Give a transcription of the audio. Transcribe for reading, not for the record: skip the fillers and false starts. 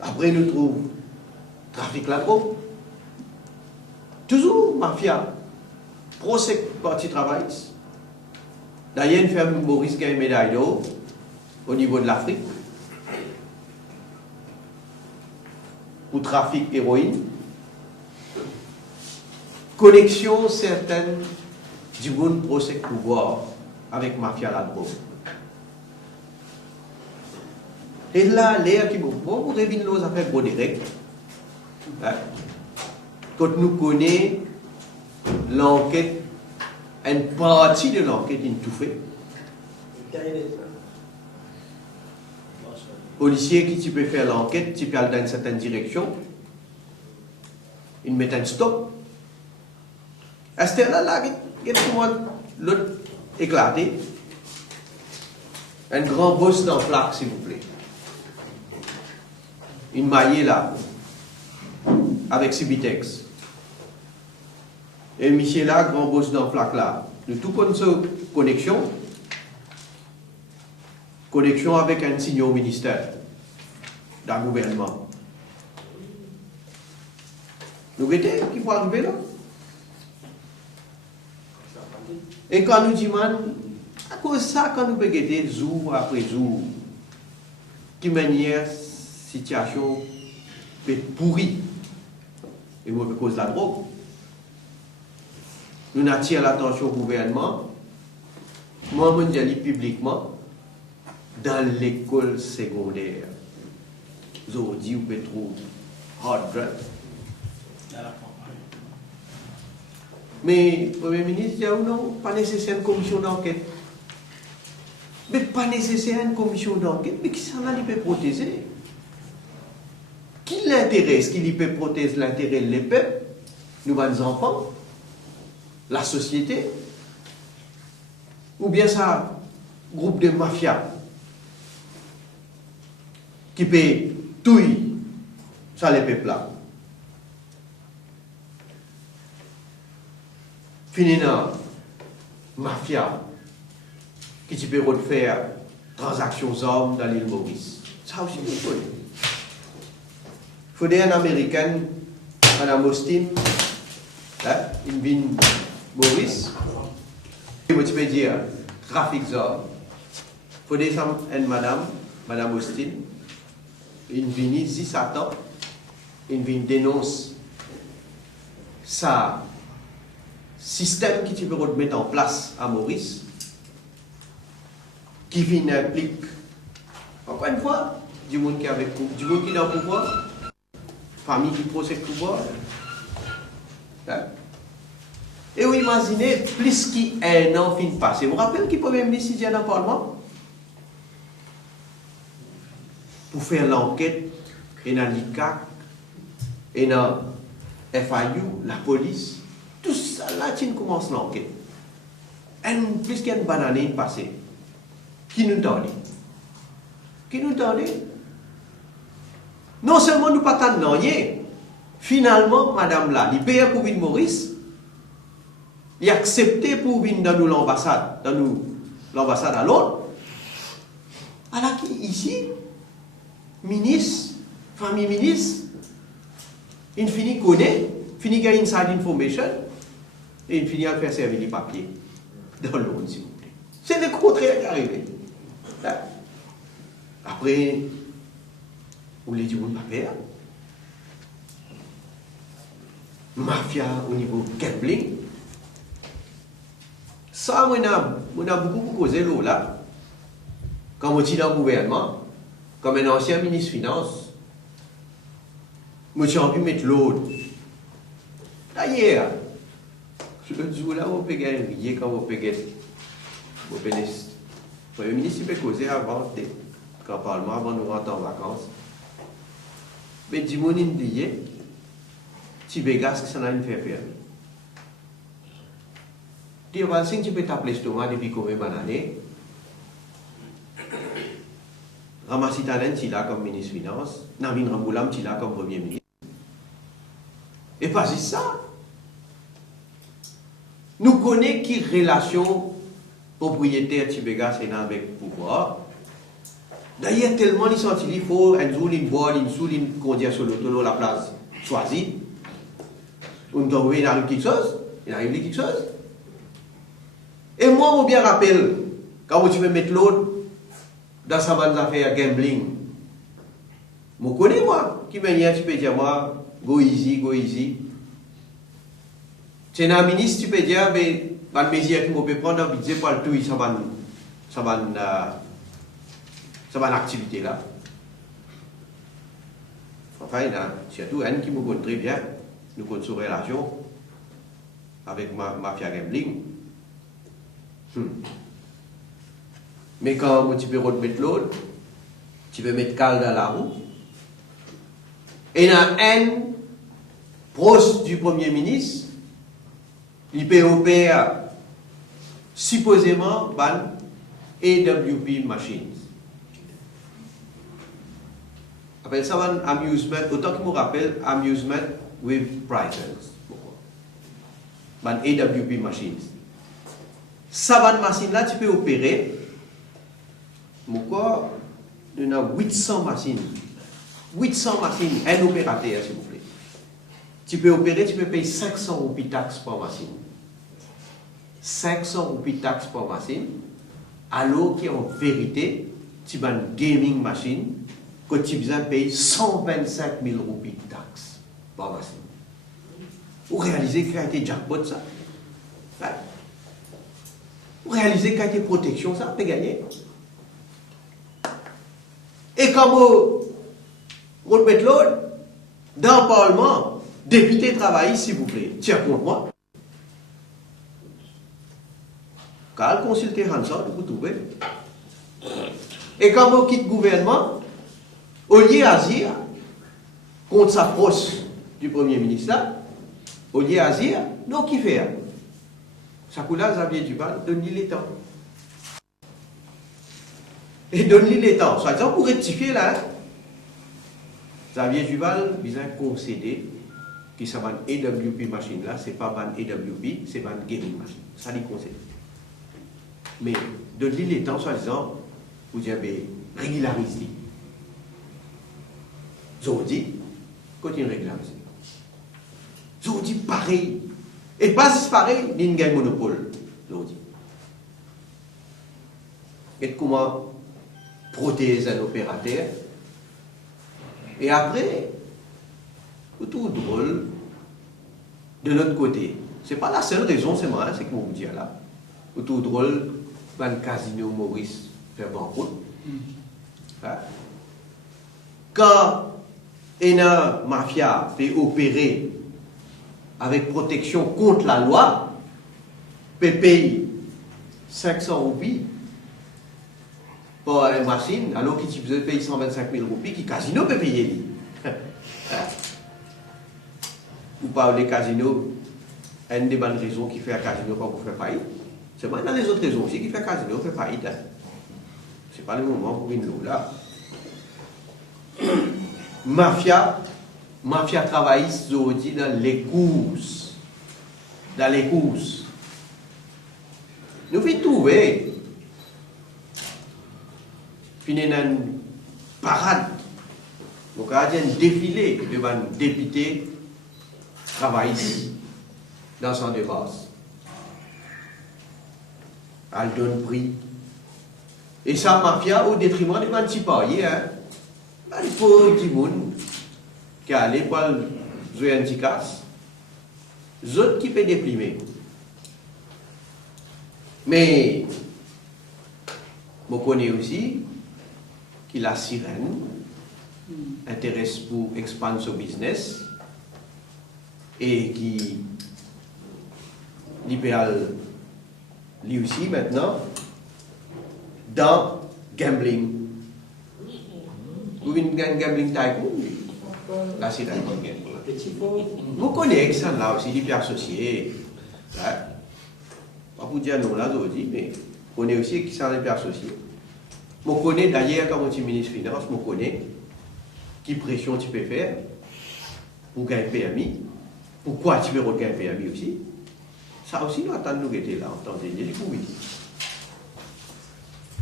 Après, nous trouvons trafic la drogue. Toujours mafia. Procès parti travail. D'ailleurs, une ferme Maurice gagne médaille d'or au niveau de l'Afrique. Pour trafic héroïne. Connexion certaine du bon procès pouvoir avec mafia la drogue. Et là, l'air qui vous révèle nos affaires direct. Quand nous connaissons l'enquête, une partie de l'enquête, il tout fait. Policier qui peut faire l'enquête, qui peut aller dans une certaine direction, il met un stop. À ce là, il y a l'autre éclaté. Un grand boss dans plaque, s'il vous plaît. Une maillée là, avec Cibitex. Et Michel là, grand boss dans plaque là. De tout comme ça, connexion avec un signe au ministère d'un gouvernement. Nous voyons qui peut arriver là. Et quand nous disons, à cause de ça, quand nous regardons jour après jour, qui manière situation pourrie, et à cause de la drogue, nous attirons l'attention au gouvernement, moi, je dis publiquement, dans l'école secondaire. Aujourd'hui, vous pouvez trouver hard drugs. Mais le Premier ministre dit non, pas nécessaire une commission d'enquête. Mais pas nécessaire une commission d'enquête, mais qui ça va peut protéger? Qui l'intéresse? Qui peut protéger l'intérêt des peuples, nous, les enfants, la société? Ou bien ça, groupe de mafia qui peut tout ça les peuples là? Finina, mafia, qui peut refaire transactions d'armes dans l'île Maurice. Ça aussi, il faut. Il faut un Américain, Madame Austin, une ville Maurice. Tu peux dire trafic d'armes. Il faut une Madame Austin, une ville ici, Satan, une ville dénonce ça. Système qui tu peux mettre en place à Maurice, qui vient implique, encore une fois, du monde qui est avec du monde qui est dans le pouvoir, famille qui possède le pouvoir. Et vous imaginez, plus qu'un an fin passé, vous vous rappelez qui peut même décider dans le Parlement pour faire l'enquête, et dans l'ICAC, et dans FIU, la police. Tout ça, là, tu commences l'enquête. Plus qu'une banane passée. Qui nous donne? Qui nous donne? Non seulement nous pas tant rien. Finalement, madame là, il paye pour venir Maurice. Il a accepté pour venir dans nous l'ambassade, à Londres. Alors ici, ministre, famille ministre, il finit connaît, finit gagner inside information. Et il finit à faire servir les papiers dans l'eau, s'il vous plaît. C'est le contraire qui est arrivé. Après, vous voulez dire, vous ne pouvez pas faire. Mafia au niveau gambling. Ça, on a beaucoup causé l'eau là. Quand on dit dans le gouvernement, comme un ancien ministre des Finances, j'ai envie de mettre l'eau. D'ailleurs, le jour là, on peut gagner quand on peut gagner. Le Premier ministre peut causer avant le Parlement, avant de nous rentrer en vacances. Mais dis-moi, il dit, tu Vegas, que ça n'a rien fait faire. Tu vas si tu peux t'appeler l'estomac depuis combien d'années. Ramassi Talen, tu là comme ministre des Finances. Navin Ramboulam, tu là comme Premier ministre. Et pas juste ça. Nous connaissons qui relation propriétaire Tibegas et avec le pouvoir. D'ailleurs, tellement ils sont il faut un jour, une boîte, une soule, une conduire sur l'autolo, la place choisie. On doit trouver, il arrive quelque chose, Et moi, je me bien rappelle, quand tu veux mettre l'autre dans sa bande d'affaires gambling, je connais moi, qui m'a dit, tu peux dire moi, go easy. C'est un ministre, tu peux dire, mais, la mesure que je peux prendre, un budget pour le tout, ça va l'activité là. Enfin, il y a surtout un qui me connaît très bien, nous connaissons relation avec Mafia Gambling. Mais quand tu peux remettre l'autre, tu peux mettre Cal dans la roue, et il y a un proche du Premier ministre, il peut opérer supposément ban AWP machines. Appelle ça un amusement, autant que je me rappelle, amusement with prizes. Ban AWP machines. Ça ban machine là, tu peux opérer. Pourquoi il y a 800 machines. 800 machines, un opérateur, s'il vous plaît. Tu peux opérer, tu peux payer 500 roupies taxes par machine. 500 roupies taxes par machine, alors qu'en vérité, tu as une gaming machine que tu besoin payer 125 000 roupies de taxes par machine. Vous réalisez qu'il y a été jackpot ça? Vous réalisez qu'il y a été protection ça? Vous gagné. Et quand vous remettez l'autre, dans le Parlement, député travaille, s'il vous plaît, tiens contre moi. Quand vous consultez Hanson, vous trouvez. Et quand vous quittez le gouvernement, au lieu d'agir contre sa proche du Premier ministre, au lieu d'agir, non, qui fait? Ça coule là, Xavier Duval, donne-lui les temps. Et donne-lui les temps. Soit disant, pour rectifier là, Xavier Duval vient concéder que ça va une AWP machine là, c'est pas une AWP, c'est une gaming machine. Ça lui concède. Mais donne-lui les temps, soit disant, vous dites, régularisez. Zodi, continue régulariser. Zodi, pareil. Et pas juste pareil, ni une gagne monopole. Zodi. Et comment protéger un opérateur? Et après, tout drôle, de l'autre côté, c'est pas la seule raison, c'est moi, c'est que vous dire là. Tout drôle, dans le casino Maurice fait banqueroute. Quand une mafia fait opérer avec protection contre la loi, peut payer 500 roupies pour une machine, alors qu'il peut payer 125 000 roupies, qui casino peut payer. Ou pas les casinos, une des bonnes raisons qui fait un casino quand vous faites faillite. C'est moi, il y a des autres raisons aussi qui fait un casino fait faillite. Ce n'est pas le moment pour une loi là. Mafia travailliste aujourd'hui dans les courses. Dans les courses. Nous pouvons trouver une parade. Donc, il y a un défilé devant un député travailliste dans son dépasse. Elle donne prix. Et ça, mafia, au détriment des petits pariers, il faut un petit monde qui a allé pour jouer un petit casse. Les autres qui peuvent déprimer. Mais, je connais aussi que la sirène intéresse pour expandre son business et qui libéral lui aussi maintenant dans gambling. Vous venez de gambling tycoon, la sirène. Vous connaissez ça là aussi, il est associé. Pas pour dire non là aujourd'hui, mais on connaît aussi qui sont les associés. Je connais d'ailleurs, quand je suis ministre des Finances, je connais qui pression tu peux faire pour gagner PMI. Pourquoi tu veux regagner PMI aussi? Ça aussi, nous attendons nous guetter là, en temps de oui.